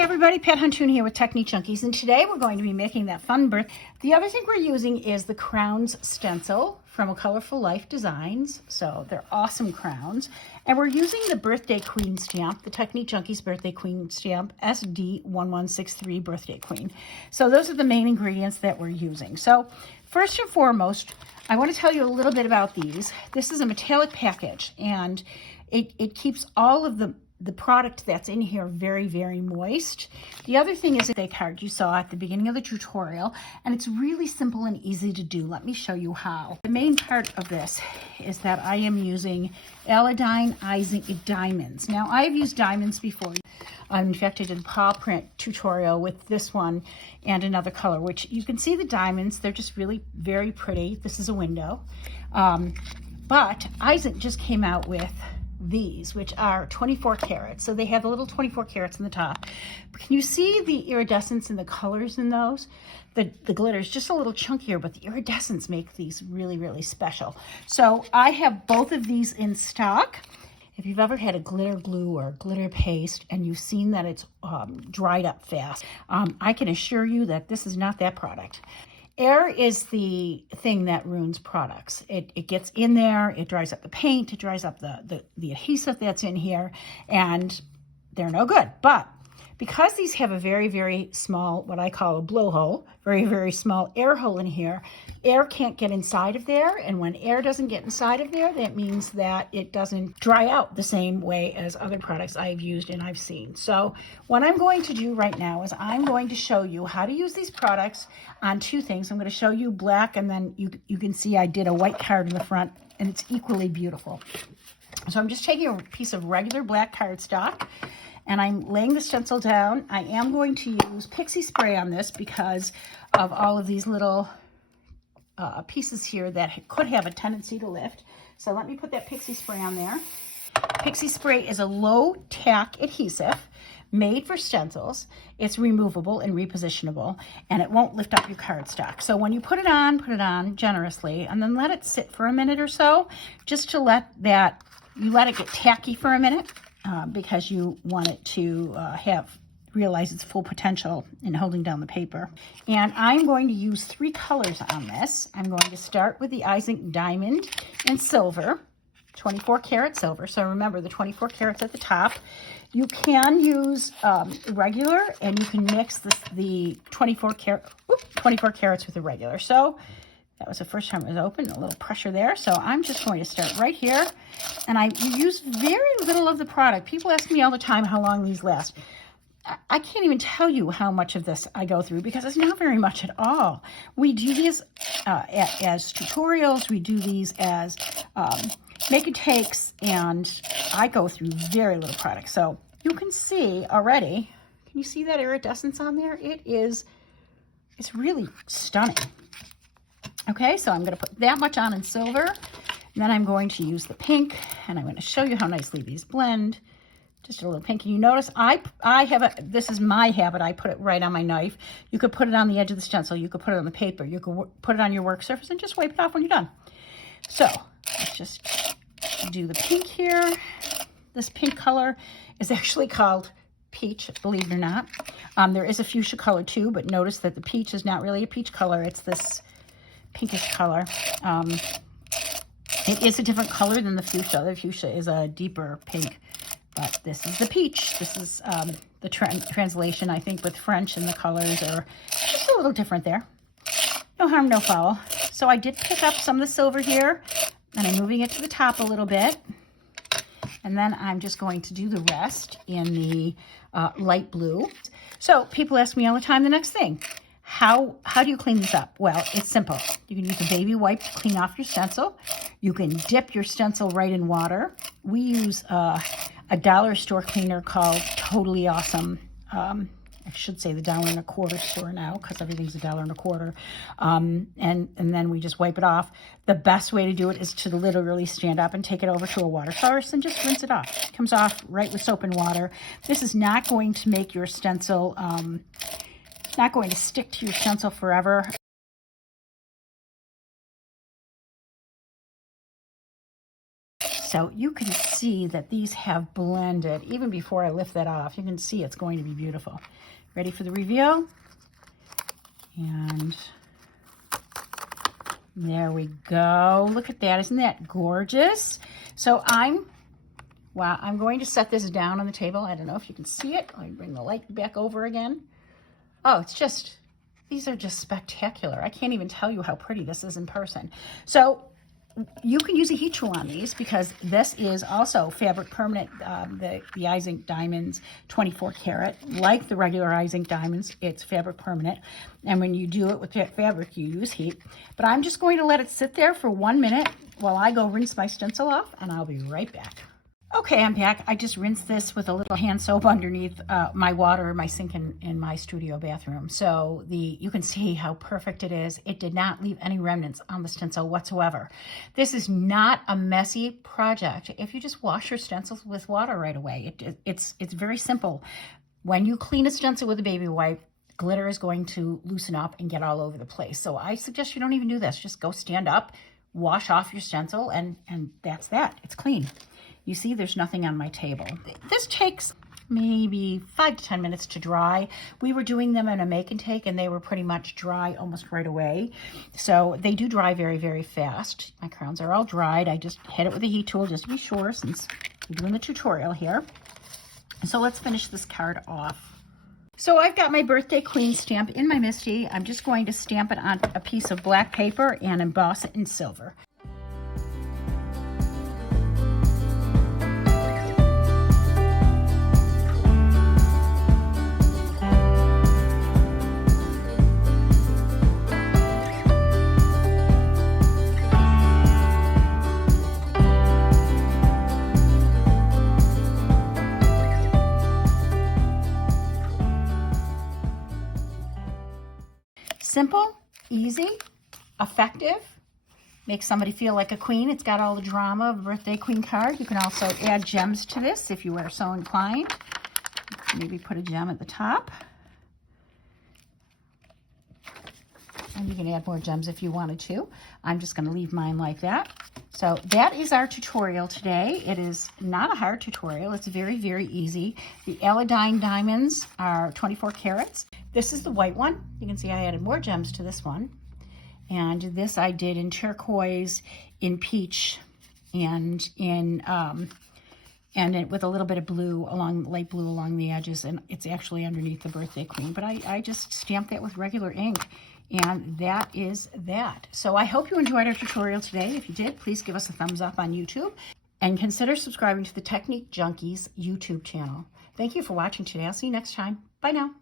everybody, Pat Huntoon here with Technique Junkies, and today we're going to be making that fun birthday. The other thing we're using is the crowns stencil from Colorful Life Designs, so they're awesome crowns. And we're using the Birthday Queen stamp, the Technique Junkies Birthday Queen stamp, SD1163 Birthday Queen. So those are the main ingredients that we're using. So first and foremost, I want to tell you a little bit about these. This is a metallic package, and it keeps all of the product that's in here very, very moist. The other thing is a card you saw at the beginning of the tutorial, and it's really simple and easy to do. Let me show you how. The main part of this is that I am using Aladine Diamonds. Now, I've used diamonds before. In fact, I did a paw print tutorial with this one and another color, which you can see the diamonds. They're just really very pretty. This is a window. But Isaac just came out with these, which are 24 carats. So they have a little 24 carats in the top. But can you see the iridescence and the colors in those? The glitter is just a little chunkier, but the iridescence make these really, really special. So I have both of these in stock. If you've ever had a glitter glue or glitter paste and you've seen that it's dried up fast, I can assure you that this is not that product. Air is the thing that ruins products. It gets in there, it dries up the paint, it dries up the adhesive that's in here, and they're no good. But because these have a very, very small, what I call a blowhole, very, very small air hole in here, air can't get inside of there. And when air doesn't get inside of there, that means that it doesn't dry out the same way as other products I've used and I've seen. So what I'm going to do right now is I'm going to show you how to use these products on two things. I'm going to show you black, and then you can see I did a white card in the front, and it's equally beautiful. So I'm just taking a piece of regular black cardstock, and I'm laying the stencil down. I am going to use pixie spray on this because of all of these little pieces here that could have a tendency to lift. So let me put that pixie spray on there. Pixie spray is a low tack adhesive made for stencils. It's removable and repositionable, and it won't lift up your cardstock. So when you put it on generously, and then let it sit for a minute or so, just to let it get tacky for a minute. Because you want it to realize its full potential in holding down the paper. And I'm going to use three colors on this. I'm going to start with the Isaac Diamond and Silver, 24 karat silver. So remember the 24 carats at the top. You can use regular, and you can mix the 24 carats with the regular. So that was the first time it was open, a little pressure there. So I'm just going to start right here. And I use very little of the product. People ask me all the time how long these last. I can't even tell you how much of this I go through because it's not very much at all. We do these as tutorials. We do these as make and takes, and I go through very little product. So you can see already, can you see that iridescence on there? It's really stunning. Okay, so I'm going to put that much on in silver, and then I'm going to use the pink, and I'm going to show you how nicely these blend. Just a little pink, and you notice this is my habit, I put it right on my knife. You could put it on the edge of the stencil, you could put it on the paper, you could put it on your work surface and just wipe it off when you're done. So let's just do the pink here. This pink color is actually called peach, believe it or not. There is a fuchsia color too, but notice that the peach is not really a peach color, it's this pinkish color. It is a different color than the fuchsia. The fuchsia is a deeper pink, but this is the peach. This is the translation, I think, with French, and the colors are just a little different there. No harm, no foul. So I did pick up some of the silver here, and I'm moving it to the top a little bit. And then I'm just going to do the rest in the light blue. So people ask me all the time the next thing. How do you clean this up? Well, it's simple. You can use a baby wipe to clean off your stencil. You can dip your stencil right in water. We use a dollar store cleaner called Totally Awesome. I should say the $1.25 store now because everything's $1.25. And then we just wipe it off. The best way to do it is to literally stand up and take it over to a water source and just rinse it off. It comes off right with soap and water. This is not going to make your stencil not going to stick to your stencil forever. So you can see that these have blended. Even before I lift that off, you can see it's going to be beautiful. Ready for the reveal? And there we go. Look at that. Isn't that gorgeous? So I'm going to set this down on the table. I don't know if you can see it. Let me bring the light back over again. Oh, these are just spectacular. I can't even tell you how pretty this is in person. So you can use a heat tool on these because this is also fabric permanent. The Eye Zinc Diamonds 24 karat, like the regular Eye Zinc Diamonds, it's fabric permanent. And when you do it with that fabric, you use heat. But I'm just going to let it sit there for 1 minute while I go rinse my stencil off, and I'll be right back. Okay, I'm back. I just rinsed this with a little hand soap underneath my water, my sink in my studio bathroom. So you can see how perfect it is. It did not leave any remnants on the stencil whatsoever. This is not a messy project. If you just wash your stencils with water right away, it's very simple. When you clean a stencil with a baby wipe, glitter is going to loosen up and get all over the place. So I suggest you don't even do this. Just go stand up, wash off your stencil, and that's that. It's clean. You see, there's nothing on my table. This takes maybe 5 to 10 minutes to dry. We were doing them in a make and take, and they were pretty much dry almost right away. So they do dry very, very fast. My crowns are all dried. I just hit it with a heat tool just to be sure, since we're doing the tutorial here. So let's finish this card off. So I've got my Birthday Queen stamp in my MISTI. I'm just going to stamp it on a piece of black paper and emboss it in silver. Simple, easy, effective, makes somebody feel like a queen. It's got all the drama of a birthday queen card. You can also add gems to this if you are so inclined. Maybe put a gem at the top. And you can add more gems if you wanted to. I'm just going to leave mine like that. So that is our tutorial today. It is not a hard tutorial. It's very, very easy. The Aladine diamonds are 24 carats. This is the white one. You can see I added more gems to this one. And this I did in turquoise, in peach, and with a little bit of blue, light blue along the edges. And it's actually underneath the Birthday Queen. But I just stamped that with regular ink. And that is that. So I hope you enjoyed our tutorial today. If you did, please give us a thumbs up on YouTube. And consider subscribing to the Technique Junkies YouTube channel. Thank you for watching today. I'll see you next time. Bye now.